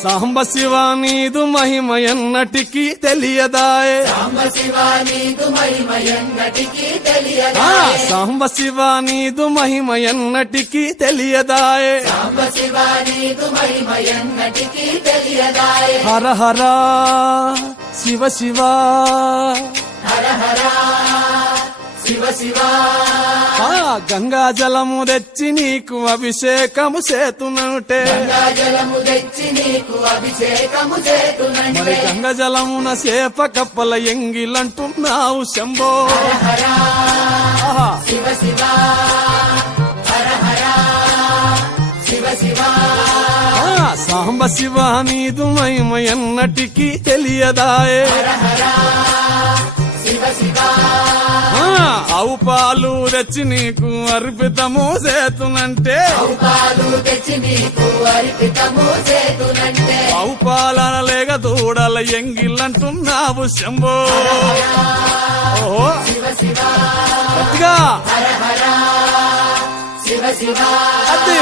సాంబ శివ నీదు మహిమ ఎన్నటికీ తెలియదాయే సాంబ శివ నీదు మహిమ ఎన్నటికీ తెలియదాయే సాంబ శివ నీదు మహిమ ఎన్నటికీ తెలియదాయే సాంబ శివ నీదు మహిమ ఎన్నటికీ తెలియదాయే హర హర శివ శివ హర హర శివ శివ గంగా జలము తెచ్చి నీకు అభిషేకము చేతునంటే గంగా జలము తెచ్చి నీకు అభిషేకము చేతునంటే మరి గంగ జలమున సేప కప్పల ఎంగిలంటున్నావు శంభో హర శివ శివ హర హర శివ శివ సాంబ శివ నీదు మహిమ ఎన్నటికీ తెలియదాయే హర హర శివ శివ ఆవు పాలు తెచ్చి నీకు అర్పితము చేతునంటే ఆవు పాలు తెచ్చి నీకు అర్పితము చేతునంటే ఆవు పాలన లేక దూడల ఎంగిలంటున్నావు శంభో ఓహో శివ శివ గట్టిగా హర హర శివ శివ అది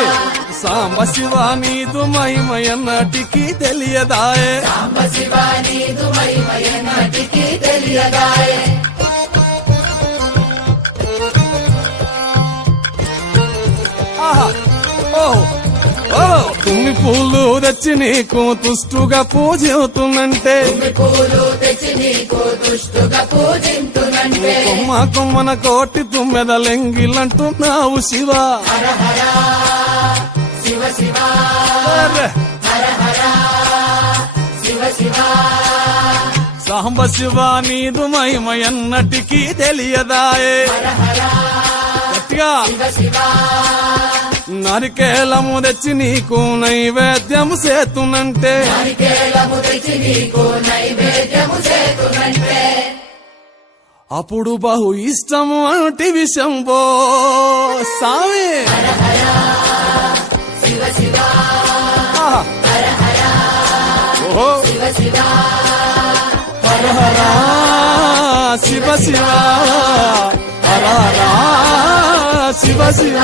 సాంబ శివ నీదు మహిమ ఎన్నటికీ తెలియదాయే సాంబ శివ నీదు మహిమ ఎన్నటికీ తెలియదాయే తుమ్మి పూలు తెచ్చి నీకు తుష్టుగా పూజవుతున్నంటే పూలు తెచ్చి నీకు దుష్టుగా పూజింతునంటే కొమ్మ కొమ్మన కోటి తుమ్మెదలెంగిలంటున్నావు శివ హర హర శివ శివ అరే! హర హర శివ శివ సాంబ శివ నీదు మహిమ ఎన్నటికీ తెలియదాయే హర హర గట్టిగా శివ శివ నరికేలము తెచ్చి నీకు నైవేద్యము చేతునంటే నారికేళము తెచ్చి నీకు నైవేద్యము చేతునంటే అప్పుడు బహు ఇష్టము అంటివి శంభో సామి హర హర శివ శివ ఆహా! హర హర ఓహో శివ శివ హర హర శివ శివ హర హర శివ శివ